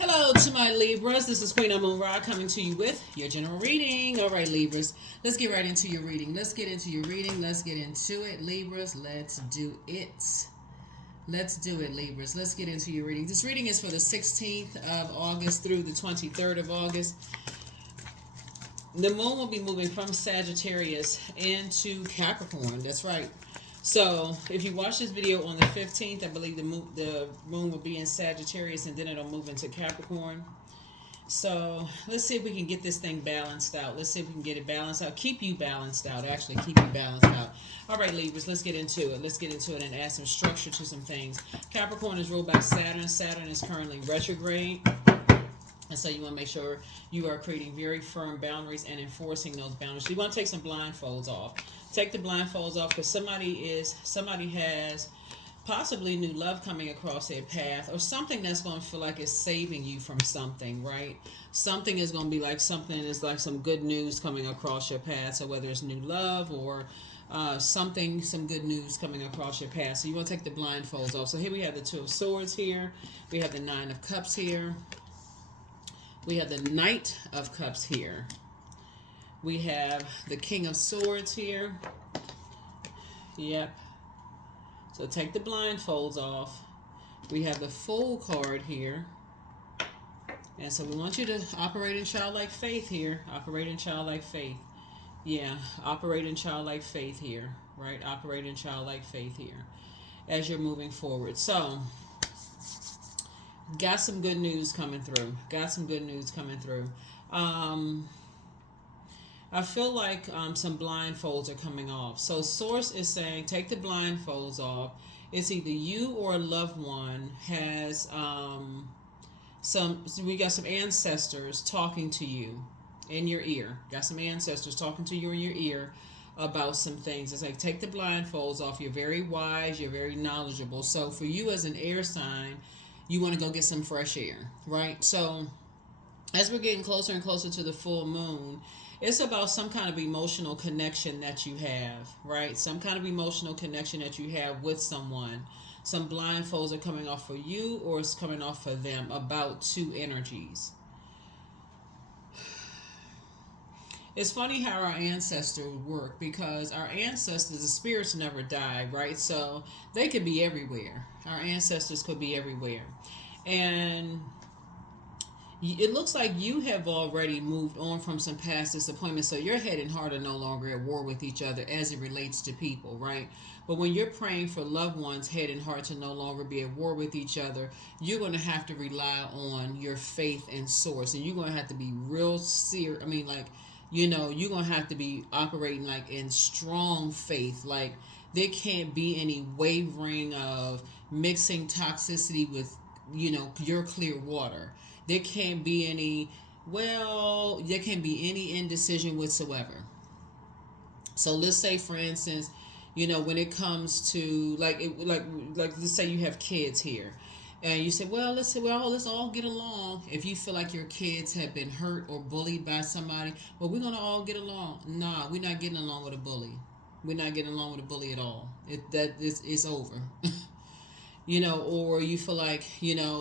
Hello to my Libras. This is Queen Amun Ra coming to you with your general reading. All right, Libras. Let's get right into your reading. Let's get into your reading. Let's get into it, Libras. Let's do it. Let's do it, Libras. Let's get into your reading. This reading is for the 16th of August through the 23rd of August. The moon will be moving from Sagittarius into Capricorn. That's right. So, if you watch this video on the 15th, I believe the moon will be in Sagittarius and then it'll move into Capricorn. So, let's see if we can get this thing balanced out. Let's see if we can get it balanced out. Keep you balanced out. Actually, keep you balanced out. All right, Libras, let's get into it. Let's get into it and add some structure to some things. Capricorn is ruled by Saturn. Saturn is currently retrograde. And so you want to make sure you are creating very firm boundaries and enforcing those boundaries. So you want to take some blindfolds off. Take the blindfolds off because somebody has possibly new love coming across their path, or something that's going to feel like it's saving you from something, right? Something is going to be like something is like some good news coming across your path. So whether it's new love or some good news coming across your path. So you want to take the blindfolds off. So here we have the Two of Swords here. We have the Nine of Cups here. We have the Knight of Cups here. We have the King of Swords here. Yep. So take the blindfolds off. We have the Fool card here. And so we want you to operate in childlike faith here. Operate in childlike faith. Yeah, operate in childlike faith here. Right? Operate in childlike faith here as you're moving forward. So, got some good news coming through. Got some good news coming through. I feel like some blindfolds are coming off. So Source is saying take the blindfolds off. It's either you or a loved one has we got some ancestors talking to you in your ear. Got some ancestors talking to you in your ear about some things. It's like take the blindfolds off. You're very wise. You're very knowledgeable. So for you as an air sign, you want to go get some fresh air, right? So as we're getting closer and closer to the full moon, it's about some kind of emotional connection that you have, right? Some kind of emotional connection that you have with someone. Some blindfolds are coming off for you or it's coming off for them about two energies. It's funny how our ancestors work because our ancestors, the spirits never die, right? So they could be everywhere. Our ancestors could be everywhere. And it looks like you have already moved on from some past disappointments. So your head and heart are no longer at war with each other as it relates to people, right? But when you're praying for loved ones, head and heart to no longer be at war with each other, you're going to have to rely on your faith and Source. And you're going to have to be real serious. I mean, like, you're going to have to be operating like in strong faith. Like there can't be any wavering of mixing toxicity with, your clear water. There can't be any indecision whatsoever. So let's say, for instance, when it comes to like let's say you have kids here. And you say, let's all get along. If you feel like your kids have been hurt or bullied by somebody, we're going to all get along. Nah, we're not getting along with a bully. We're not getting along with a bully at all. It's over. Or you feel like,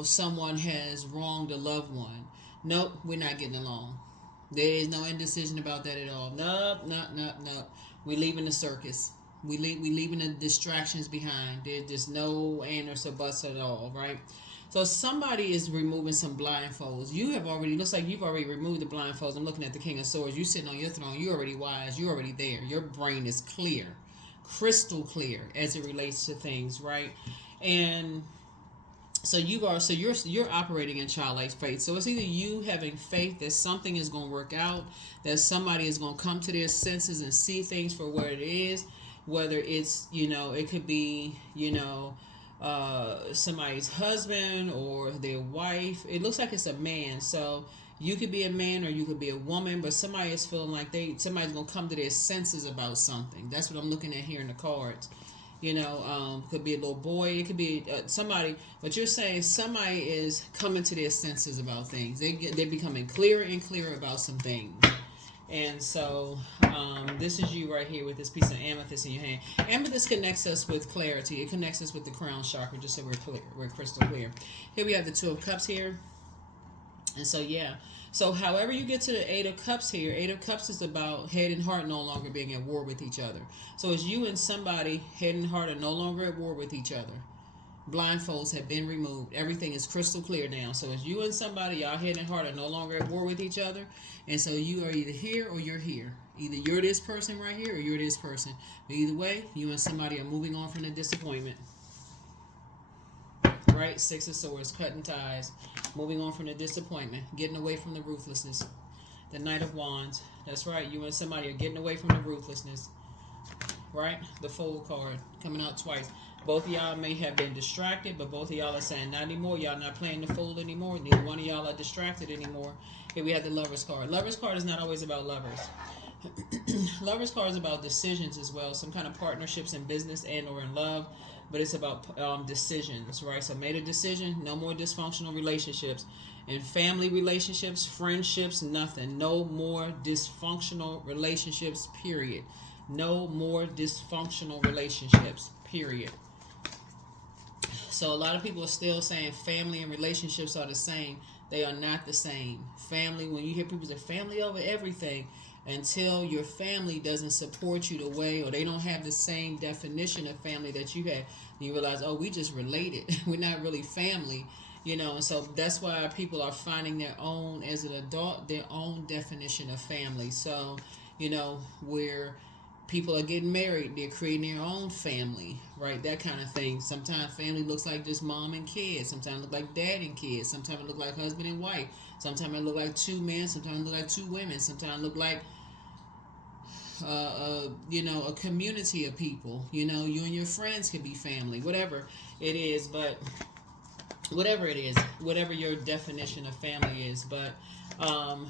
someone has wronged a loved one. Nope, we're not getting along. There is no indecision about that at all. Nope. We're leaving the circus. We leaving the distractions behind. There's just no ands or buts at all, right? So somebody is removing some blindfolds. Looks like you've already removed the blindfolds. I'm looking at the King of Swords. You sitting on your throne. You're already wise. You're already there. Your brain is clear, crystal clear as it relates to things, right? And so you're operating in childlike faith. So it's either you having faith that something is going to work out, that somebody is going to come to their senses and see things for what it is. Whether it's, it could be, somebody's husband or their wife. It looks like it's a man. So you could be a man or you could be a woman, but somebody is feeling like somebody's going to come to their senses about something. That's what I'm looking at here in the cards. Could be a little boy. It could be somebody. But you're saying somebody is coming to their senses about things. They're becoming clearer and clearer about some things. And so this is you right here with this piece of amethyst in your hand. Amethyst connects us with clarity. It connects us with the crown chakra, just so we're clear. We're crystal clear. Here we have the Two of Cups here. And so, yeah. So, however you get to the Eight of Cups here, Eight of Cups is about head and heart no longer being at war with each other. So, as you and somebody, head and heart, are no longer at war with each other. Blindfolds have been removed. Everything is crystal clear now. So, as you and somebody, y'all head and heart are no longer at war with each other. And so, you are either here or you're here. Either you're this person right here or you're this person. But either way, you and somebody are moving on from the disappointment. Right? Six of Swords, cutting ties, moving on from the disappointment, getting away from the ruthlessness. The Knight of Wands. That's right. You and somebody are getting away from the ruthlessness. Right? The Fool card coming out twice. Both of y'all may have been distracted, but both of y'all are saying, not anymore. Y'all not playing the fool anymore. Neither one of y'all are distracted anymore. Here we have the Lovers card. Lovers card is not always about lovers. Lovers card is about decisions as well. Some kind of partnerships in business and or in love. But it's about decisions, right? So made a decision, no more dysfunctional relationships. In family relationships, friendships, nothing. No more dysfunctional relationships, period. No more dysfunctional relationships, period. So a lot of people are still saying family and relationships are the same. They are not the same. Family, when you hear people say family over everything, until your family doesn't support you the way, or they don't have the same definition of family that you have, you realize, oh, we just related. We're not really family, and so that's why people are finding their own, as an adult, their own definition of family. So, where people are getting married, they're creating their own family, right? That kind of thing. Sometimes family looks like just mom and kids. Sometimes it look like dad and kids. Sometimes it look like husband and wife. Sometimes it look like two men. Sometimes it look like two women. Sometimes it look like a community of people. You and your friends could be family, whatever it is. But whatever it is, whatever your definition of family is, but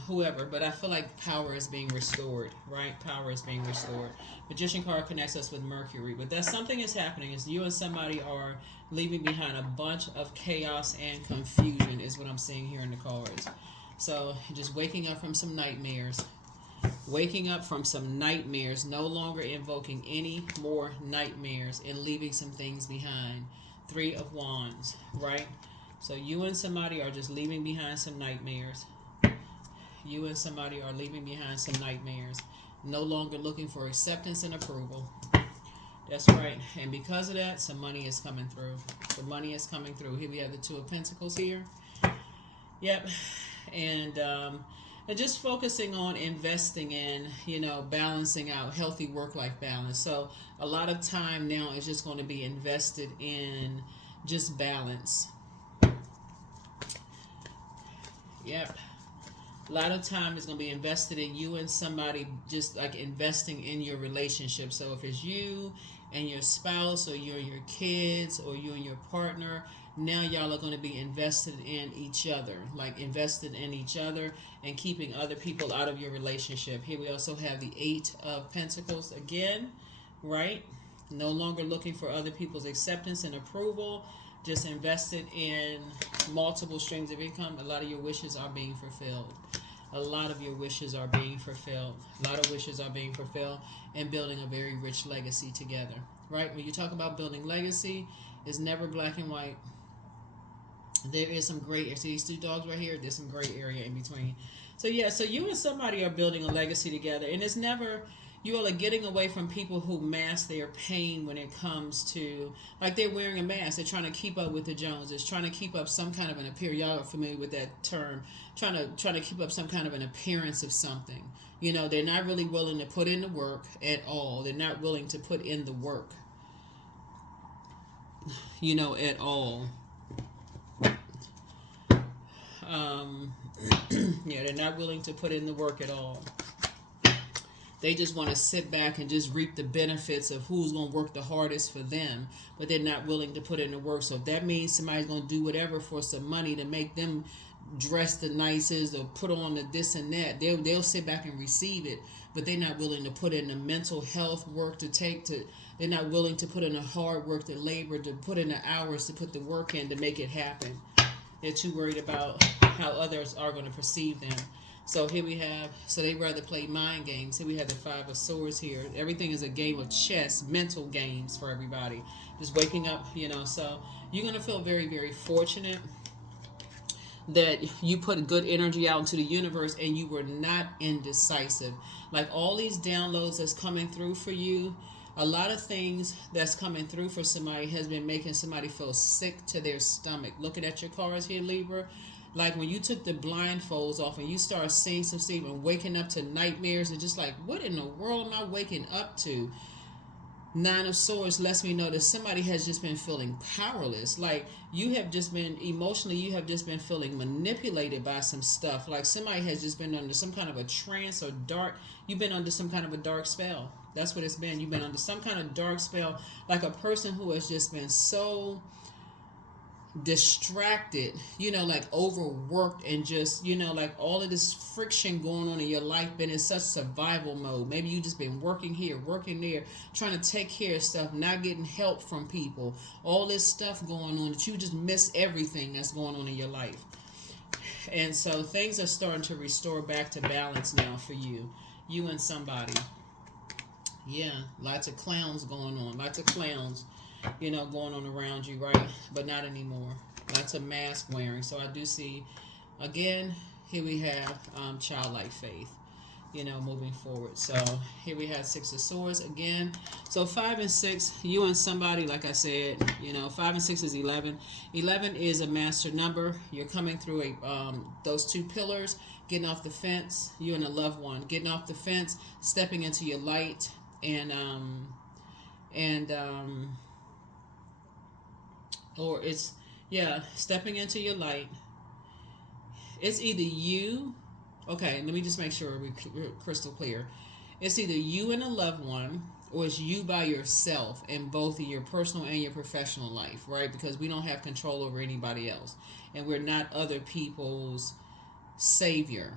whoever. But I feel like power is being restored, right? Power is being restored. Magician card connects us with Mercury, but that something is happening. Is you and somebody are leaving behind a bunch of chaos and confusion, is what I'm seeing here in the cards. So just waking up from some nightmares. Waking up from some nightmares, no longer invoking any more nightmares and leaving some things behind. Three of Wands, right? So you and somebody are just leaving behind some nightmares. You and somebody are leaving behind some nightmares. No longer looking for acceptance and approval. That's right. And because of that, some money is coming through. The money is coming through. Here we have the Two of Pentacles here. Yep. And just focusing on investing in, balancing out healthy work-life balance. So a lot of time now is just going to be invested in just balance. Yep. A lot of time is going to be invested in you and somebody, just like investing in your relationship. So if it's you and your spouse, or you and your kids, or you and your partner, now y'all are going to be invested in each other, like invested in each other and keeping other people out of your relationship. Here we also have the Eight of Pentacles again, right? No longer looking for other people's acceptance and approval, just invested in multiple streams of income. A lot of your wishes are being fulfilled. A lot of your wishes are being fulfilled. A lot of wishes are being fulfilled, and building a very rich legacy together, right? When you talk about building legacy, it's never black and white. There is some gray area. See these two dogs right here? There's some gray area in between. So yeah, so you and somebody are building a legacy together, and it's never, you all are getting away from people who mask their pain when it comes to, like, they're wearing a mask. They're trying to keep up with the Joneses, trying to keep up some kind of an appearance. Y'all are familiar with that term. Trying to keep up some kind of an appearance of something. They're not really willing to put in the work at all. They're not willing to put in the work, at all. Yeah, they're not willing to put in the work at all. They just want to sit back and just reap the benefits of who's going to work the hardest for them, but they're not willing to put in the work. So if that means somebody's going to do whatever for some money to make them dress the nicest or put on the this and that, they'll sit back and receive it, but they're not willing to put in the mental health work they're not willing to put in the hard work, the labor, to put in the hours, to put the work in to make it happen. They're too worried about how others are going to perceive them. So here we have, so they rather play mind games. Here we have the Five of Swords here. Everything is a game of chess, mental games for everybody. Just waking up, so you're going to feel very, very fortunate. that you put good energy out into the universe and you were not indecisive. Like all these downloads that's coming through for you, a lot of things that's coming through for somebody has been making somebody feel sick to their stomach. Looking at your cards here, Libra, like when you took the blindfolds off and you start seeing some sleep and waking up to nightmares and just like, what in the world am I waking up to? Nine of Swords lets me know that somebody has just been feeling powerless. Like you have just been emotionally, you have just been feeling manipulated by some stuff. Like somebody has just been under some kind of a trance or dark. You've been under some kind of a dark spell. That's what it's been. You've been under some kind of dark spell. Like a person who has just been so distracted, like overworked and just, like all of this friction going on in your life, been in such survival mode. Maybe you just been working here, working there, trying to take care of stuff, not getting help from people, all this stuff going on that you just miss everything that's going on in your life. And so things are starting to restore back to balance now for you and somebody. Yeah, lots of clowns going on, lots of clowns going on around you, right? But not anymore. Lots of mask wearing. So I do see, again, here we have childlike faith, moving forward. So here we have Six of Swords again. So 5 and 6, you and somebody, like I said, 5 and 6 is 11. 11 is a master number. You're coming through those two pillars, getting off the fence, you and a loved one, getting off the fence, stepping into your light, or it's, stepping into your light. It's either you, okay, let me just make sure we're crystal clear. It's either you and a loved one, or it's you by yourself in both of your personal and your professional life, right? Because we don't have control over anybody else. And we're not other people's savior.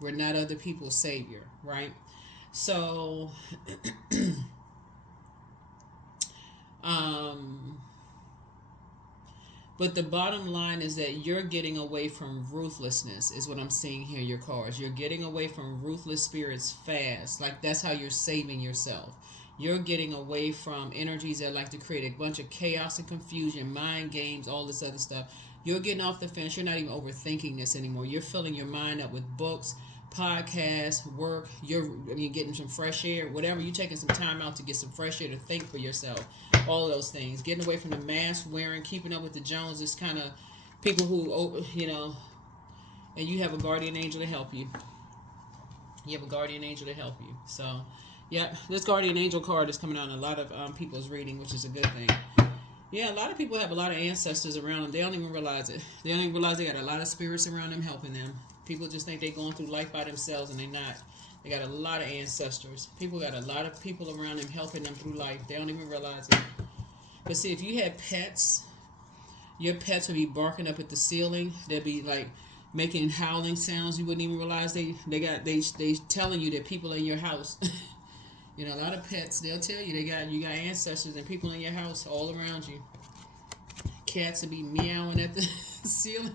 We're not other people's savior, right? So, but the bottom line is that you're getting away from ruthlessness, is what I'm seeing here, your cards. You're getting away from ruthless spirits fast. Like, that's how you're saving yourself. You're getting away from energies that like to create a bunch of chaos and confusion, mind games, all this other stuff. You're getting off the fence. You're not even overthinking this anymore. You're filling your mind up with books, podcasts, work. You're getting some fresh air, whatever. You're taking some time out to get some fresh air to think for yourself. All of those things. Getting away from the mask wearing, keeping up with the Joneses, kind of people who, and you have a guardian angel to help you. You have a guardian angel to help you. So, this guardian angel card is coming out in a lot of people's reading, which is a good thing. Yeah, a lot of people have a lot of ancestors around them. They don't even realize it. They don't even realize they got a lot of spirits around them helping them. People just think they're going through life by themselves, and they're not. They got a lot of ancestors. People got a lot of people around them helping them through life. They don't even realize it. But see, if you had pets, your pets would be barking up at the ceiling. They'd be like making howling sounds. You wouldn't even realize they telling you that people in your house. A lot of pets, they'll tell you you got ancestors and people in your house all around you. Cats would be meowing at the ceiling,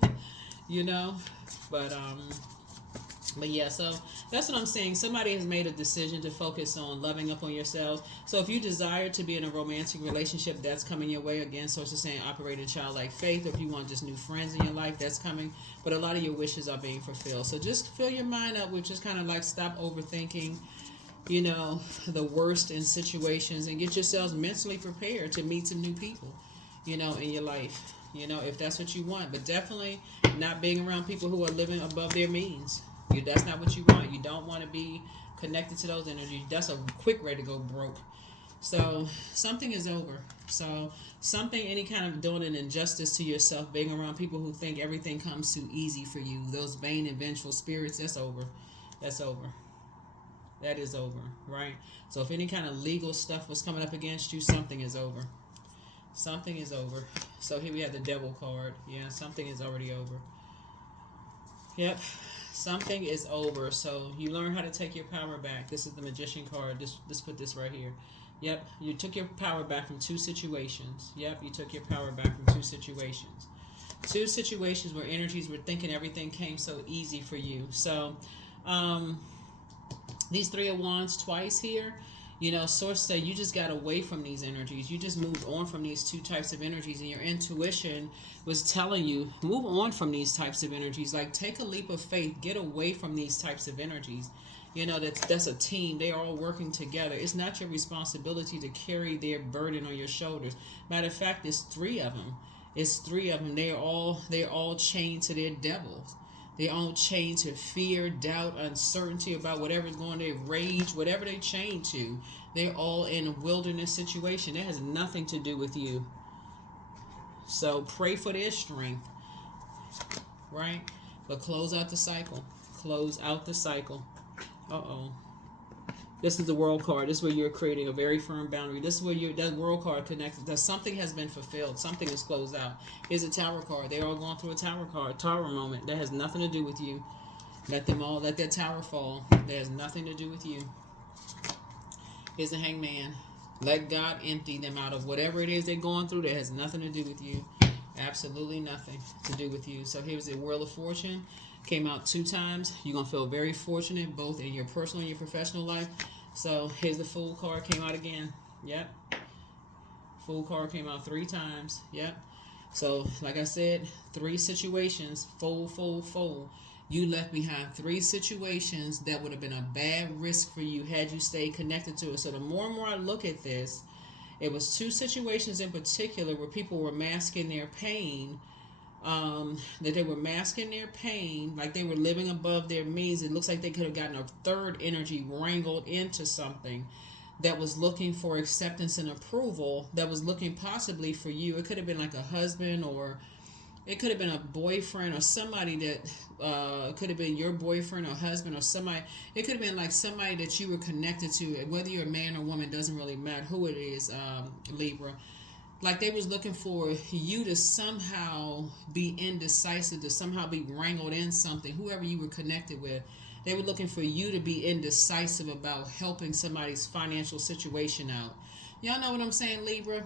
But yeah, so that's what I'm saying. Somebody has made a decision to focus on loving up on yourselves. So if you desire to be in a romantic relationship, that's coming your way. Again, so it's just saying operate in childlike faith. Or if you want just new friends in your life, that's coming. But a lot of your wishes are being fulfilled. So just fill your mind up with just kind of like stop overthinking, the worst in situations, and get yourselves mentally prepared to meet some new people, in your life, if that's what you want. But definitely not being around people who are living above their means. That's not what you want. You don't want to be connected to those energies. That's a quick way to go broke. So something is over. So any kind of doing an injustice to yourself, being around people who think everything comes too easy for you, those vain and vengeful spirits, that's over. That's over. That is over, right? So if any kind of legal stuff was coming up against you, something is over. Something is over. So here we have the Devil card. Yeah, something is already over. Yep. Something is over. So you learn how to take your power back. This is the Magician card. Just put this right here. Yep. You took your power back from two situations. Yep. You took your power back from two situations. Two situations where energies were thinking everything came so easy for you. So, these Three of Wands twice here, You know, Source say you just got away from these energies. You just moved on from these two types of energies, and your intuition was telling you, move on from these types of energies. Like, take a leap of faith. Get away from these types of energies. You know, that's a team. They are all working together. It's not your responsibility to carry their burden on your shoulders. Matter of fact, it's three of them. It's three of them. They're all chained to their devils. They're all chained to fear, doubt, uncertainty about whatever's going on, their rage, whatever they chained to. They're all in a wilderness situation. That has nothing to do with you. So pray for their strength, right? But close out the cycle. Close out the cycle. Uh-oh. This is the world card. This is where you're creating a very firm boundary. This is where that world card connects. That something has been fulfilled. Something is closed out. Here's a tower card. They're all going through a tower moment. That has nothing to do with you. Let that tower fall. That has nothing to do with you. Here's a hangman. Let God empty them out of whatever it is they're going through. That has nothing to do with you. Absolutely nothing to do with you. So here's the Wheel of Fortune. Came out 2 times. You're going to feel very fortunate both in your personal and your professional life. So here's the Fool card. Came out again. Yep. Fool card came out 3 times. Yep. So like I said, 3 situations. Fool. You left behind 3 situations that would have been a bad risk for you had you stayed connected to it. So the more and more I look at this, it was 2 situations in particular where people were masking their pain. That they were masking their pain, like they were living above their means. It looks like they could have gotten a third energy wrangled into something that was looking for acceptance and approval, that was looking possibly for you. It could have been like a husband, or it could have been a boyfriend, or somebody that could have been your boyfriend or husband, or somebody. It could have been like somebody that you were connected to. Whether you're a man or woman, doesn't really matter who it is, Libra. Like they was looking for you to somehow be indecisive, to somehow be wrangled in something, whoever you were connected with. They were looking for you to be indecisive about helping somebody's financial situation out. Y'all know what I'm saying, Libra?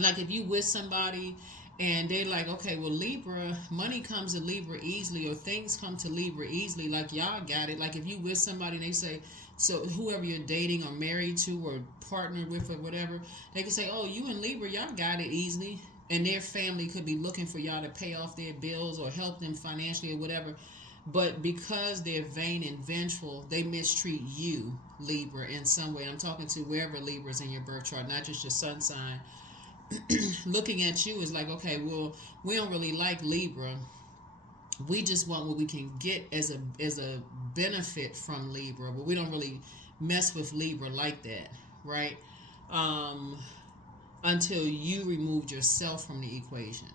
Like if you with somebody and they're like, okay, well, Libra, money comes to Libra easily, or things come to Libra easily. Like y'all got it. Like if you with somebody and they say, so whoever you're dating or married to or partnered with or whatever, they can say, oh, you and Libra, y'all got it easily. And their family could be looking for y'all to pay off their bills or help them financially or whatever. But because they're vain and vengeful, they mistreat you, Libra, in some way. I'm talking to wherever Libra's in your birth chart, not just your sun sign. Looking at you is like, okay, well, we don't really like Libra. We just want what we can get as a benefit from Libra, but we don't really mess with Libra like that, right? Until you removed yourself from the equation.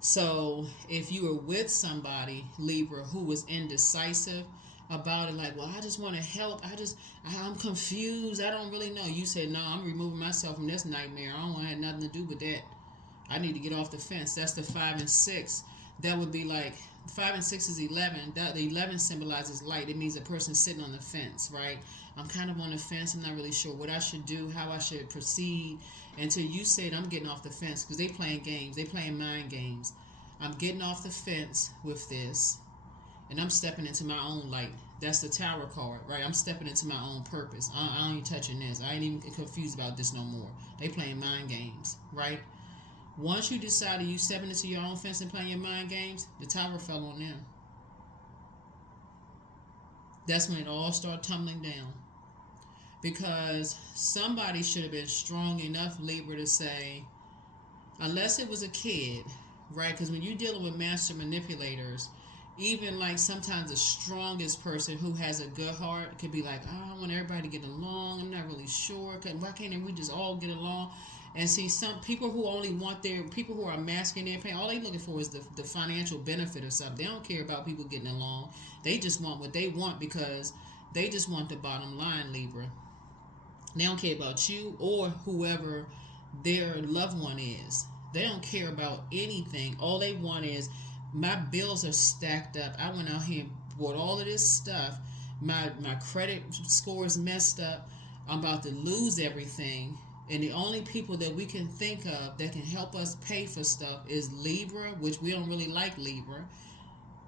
So if you were with somebody, Libra, who was indecisive about it, like, well, I just want to help. I'm confused. I don't really know. You said, no, I'm removing myself from this nightmare. I don't want to have nothing to do with that. I need to get off the fence. That's the 5 and 6. That would be like 5 and 6 is 11. That the 11 symbolizes light. It means a person sitting on the fence, right? I'm kind of on the fence. I'm not really sure what I should do, how I should proceed, until you said I'm getting off the fence, because they playing games. They playing mind games. I'm getting off the fence with this, and I'm stepping into my own light. That's the Tower card, right? I'm stepping into my own purpose. I ain't touching this. I ain't even confused about this no more. They playing mind games, right? Once you decided you stepping into your own fence and playing your mind games, the tower fell on them. That's when it all started tumbling down. Because somebody should have been strong enough, Libra, to say, unless it was a kid, right? Because when you're dealing with master manipulators, even like sometimes the strongest person who has a good heart could be like, oh, I want everybody to get along. I'm not really sure. Why can't we just all get along? And see, some people who only want people who are masking their pain, all they looking for is the financial benefit of something. They don't care about people getting along. They just want what they want, because they just want the bottom line, Libra. They don't care about you or whoever their loved one is. They don't care about anything. All they want is, my bills are stacked up. I went out here and bought all of this stuff. My credit score is messed up. I'm about to lose everything. And the only people that we can think of that can help us pay for stuff is Libra, which we don't really like Libra,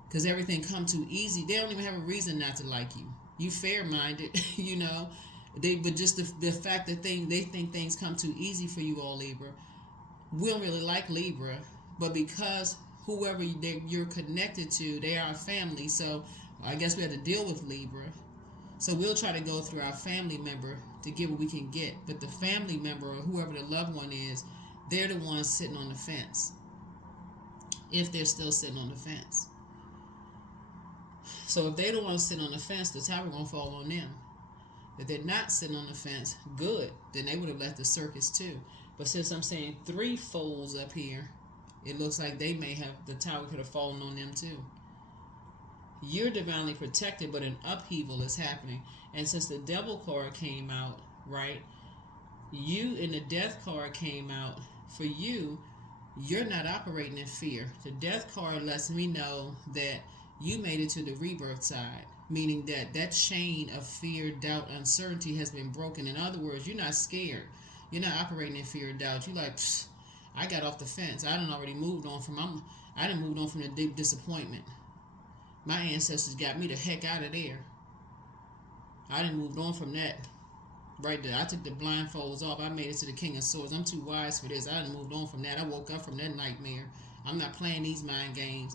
because everything come too easy. They don't even have a reason not to like you. You fair-minded, you know. But just the fact that they think things come too easy for you all, Libra. We don't really like Libra, but because whoever you're connected to, they are a family. So I guess we have to deal with Libra. So we'll try to go through our family member to get what we can get. But the family member or whoever the loved one is, they're the ones sitting on the fence. If they're still sitting on the fence. So if they don't want to sit on the fence, the tower going to fall on them. If they're not sitting on the fence, good. Then they would have left the circus too. But since I'm saying 3 folds up here, it looks like they may have, the tower could have fallen on them too. You're divinely protected, but an upheaval is happening. And since the devil card came out, right, you and the death card came out, for you, you're not operating in fear. The death card lets me know that you made it to the rebirth side, meaning that that chain of fear, doubt, uncertainty has been broken. In other words, you're not scared. You're not operating in fear or doubt. You're like, I got off the fence. I done already moved on from, I done moved on from the deep disappointment. My ancestors got me the heck out of there. I done moved on from that. Right there. I took the blindfolds off. I made it to the King of Swords. I'm too wise for this. I done moved on from that. I woke up from that nightmare. I'm not playing these mind games.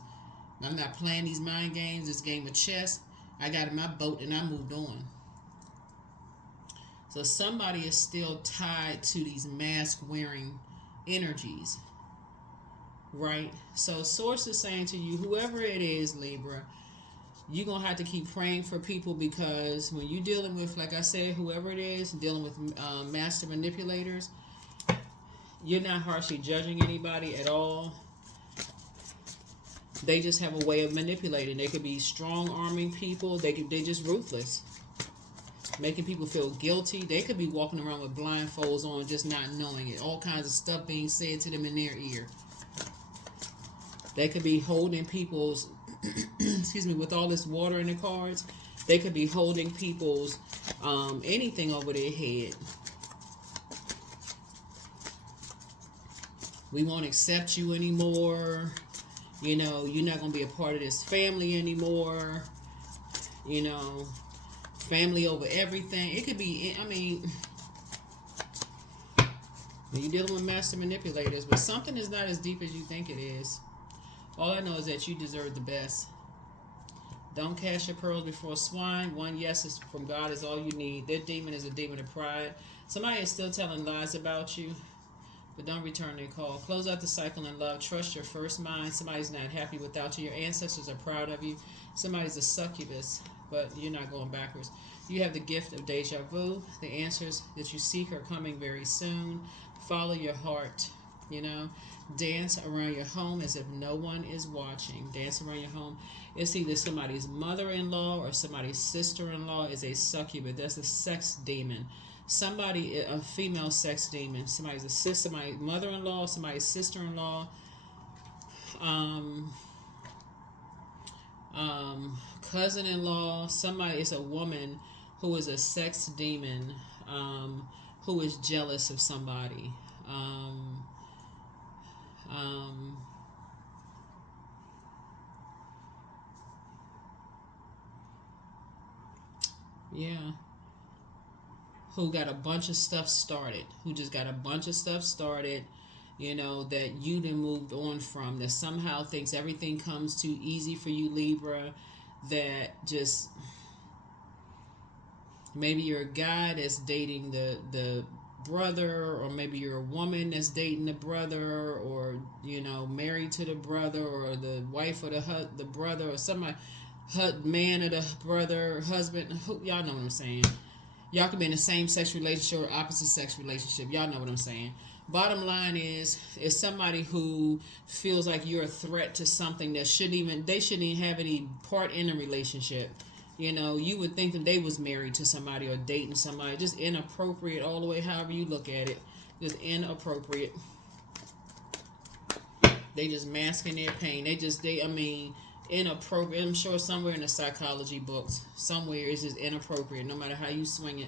I'm not playing these mind games. This game of chess. I got in my boat and I moved on. So somebody is still tied to these mask-wearing energies. Right? So Source is saying to you, whoever it is, Libra, you're going to have to keep praying for people, because when you're dealing with, like I said, whoever it is, dealing with master manipulators, you're not harshly judging anybody at all. They just have a way of manipulating. They could be strong-arming people. They just ruthless. Making people feel guilty. They could be walking around with blindfolds on, just not knowing it. All kinds of stuff being said to them in their ear. They could be holding people's, excuse me, with all this water in the cards, they could be holding people's anything over their head. We won't accept you anymore. You know, you're not going to be a part of this family anymore. You know, family over everything. It could be, I mean, you're dealing with master manipulators, but something is not as deep as you think it is. All I know is that you deserve the best. Don't cast your pearls before swine. One yes is from God is all you need. Their demon is a demon of pride. Somebody is still telling lies about you, but don't return their call. Close out the cycle in love. Trust your first mind. Somebody's not happy without you. Your ancestors are proud of you. Somebody's a succubus, but you're not going backwards. You have the gift of deja vu. The answers that you seek are coming very soon. Follow your heart, you know. Dance around your home as if no one is watching. Dance around your home. It's either somebody's mother-in-law or somebody's sister-in-law is a succubus. That's a sex demon. Somebody, a female sex demon. Somebody's a sister, somebody's mother-in-law, somebody's sister-in-law. Cousin-in-law. Somebody is a woman who is a sex demon, who is jealous of somebody. Yeah. Who got a bunch of stuff started. Who just got a bunch of stuff started, you know, that you done moved on from. That somehow thinks everything comes too easy for you, Libra. That just, maybe you're a guy that's dating the brother, or maybe you're a woman that's dating the brother, or, you know, married to the brother, or the wife of the brother, or somebody, man of the brother, husband. Y'all know what I'm saying. Y'all could be in the same sex relationship or opposite sex relationship. Y'all know what I'm saying. Bottom line is somebody who feels like you're a threat to something that they shouldn't even have any part in a relationship. You know, you would think that they was married to somebody or dating somebody. Just inappropriate all the way, however you look at it. Just inappropriate. They just masking their pain. Inappropriate. I'm sure somewhere in the psychology books, somewhere it's just inappropriate, no matter how you swing it.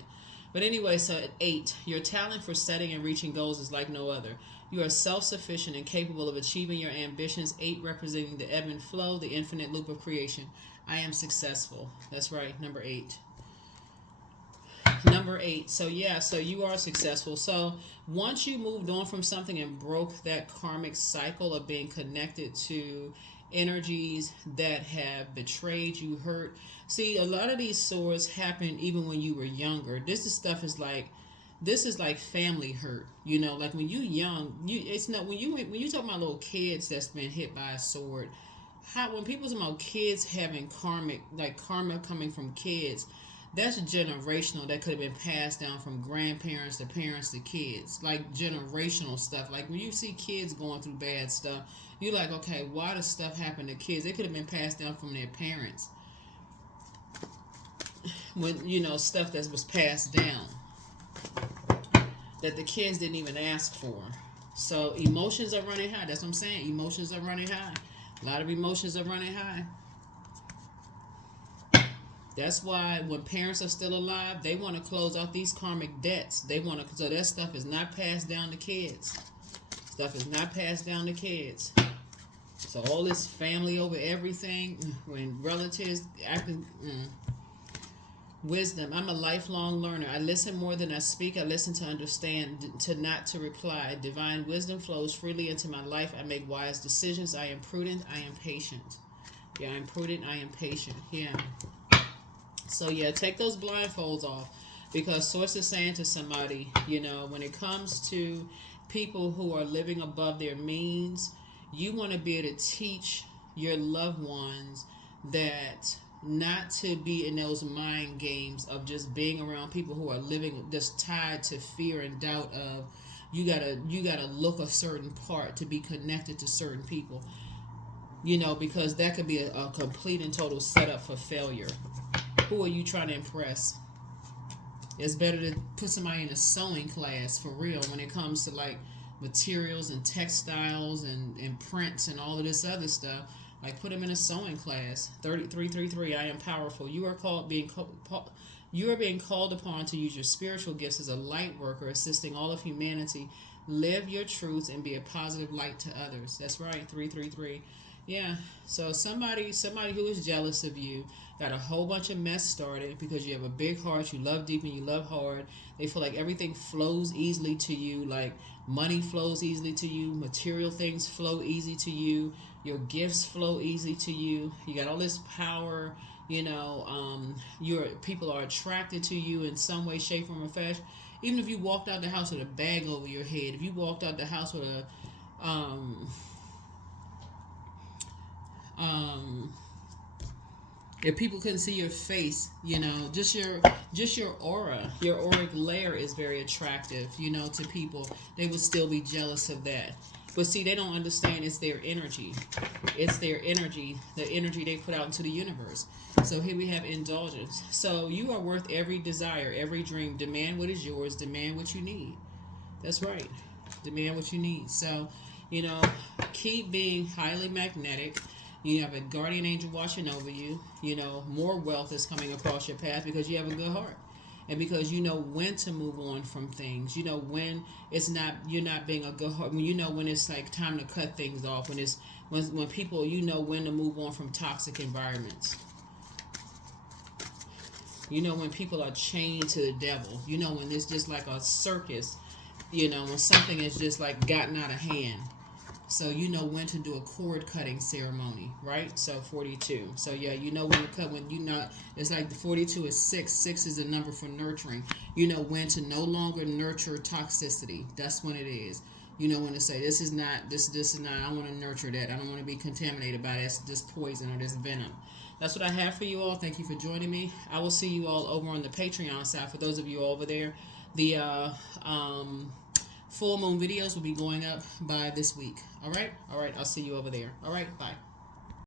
But anyway, so at 8, your talent for setting and reaching goals is like no other. You are self-sufficient and capable of achieving your ambitions. 8 representing the ebb and flow, the infinite loop of creation. I am successful. That's right, number 8. Number 8. So yeah, so you are successful. So once you moved on from something and broke that karmic cycle of being connected to energies that have betrayed you, hurt. See, a lot of these swords happen even when you were younger. This is like family hurt. You know, like when you young, it's not when you talk about little kids that's been hit by a sword. How when people talk about kids having karma coming from kids, that's generational. That could have been passed down from grandparents to parents to kids, like generational stuff. Like when you see kids going through bad stuff, you're like, okay, why does stuff happen to kids? It could have been passed down from their parents. When stuff that was passed down that the kids didn't even ask for. So emotions are running high. That's what I'm saying. Emotions are running high. A lot of emotions are running high. That's why when parents are still alive, they want to close out these karmic debts. So that stuff is not passed down to kids. Stuff is not passed down to kids. So all this family over everything, when relatives acting, wisdom. I'm a lifelong learner. I listen more than I speak. I listen to understand, not to reply. Divine wisdom flows freely into my life. I make wise decisions. I am prudent. I am patient. Yeah, I'm prudent. I am patient. Yeah. So yeah, take those blindfolds off, because Source is saying to somebody, when it comes to people who are living above their means, you want to be able to teach your loved ones that not to be in those mind games of just being around people who are living just tied to fear and doubt of you gotta look a certain part to be connected to certain people, because that could be a complete and total setup for failure. Who are you trying to impress? It's better to put somebody in a sewing class for real when it comes to like materials and textiles and prints and all of this other stuff. Like put them in a sewing class. 3333. I am powerful. You are being called upon to use your spiritual gifts as a light worker, assisting all of humanity. Live your truths and be a positive light to others. That's right. 333. Yeah. So somebody who is jealous of you got a whole bunch of mess started because you have a big heart. You love deep and you love hard. They feel like everything flows easily to you. Like money flows easily to you. Material things flow easy to you. Your gifts flow easy to you. You got all this power. Your people are attracted to you in some way, shape, form, or fashion. Even if you walked out the house with a bag over your head, if you walked out the house with a if people couldn't see your face, just your aura, your auric layer is very attractive, to people. They would still be jealous of that. But see, they don't understand it's their energy. It's their energy, the energy they put out into the universe. So here we have indulgence. So you are worth every desire, every dream. Demand what is yours. Demand what you need. That's right. Demand what you need. So, keep being highly magnetic. You have a guardian angel watching over you. More wealth is coming across your path because you have a good heart. And because you know when to move on from things. When it's not, you're not being a good heart. When it's like time to cut things off. When people, when to move on from toxic environments. When people are chained to the devil. When it's just like a circus. When something is just like gotten out of hand. So when to do a cord cutting ceremony, right? So 42. So yeah, when to cut, it's like the 42 is 6. 6 is the number for nurturing. When to no longer nurture toxicity. That's when it is. When to say this is not, I don't want to nurture that. I don't want to be contaminated by this poison or this venom. That's what I have for you all. Thank you for joining me. I will see you all over on the Patreon side. For those of you over there, the full moon videos will be going up by this week. All right. I'll see you over there. All right. Bye.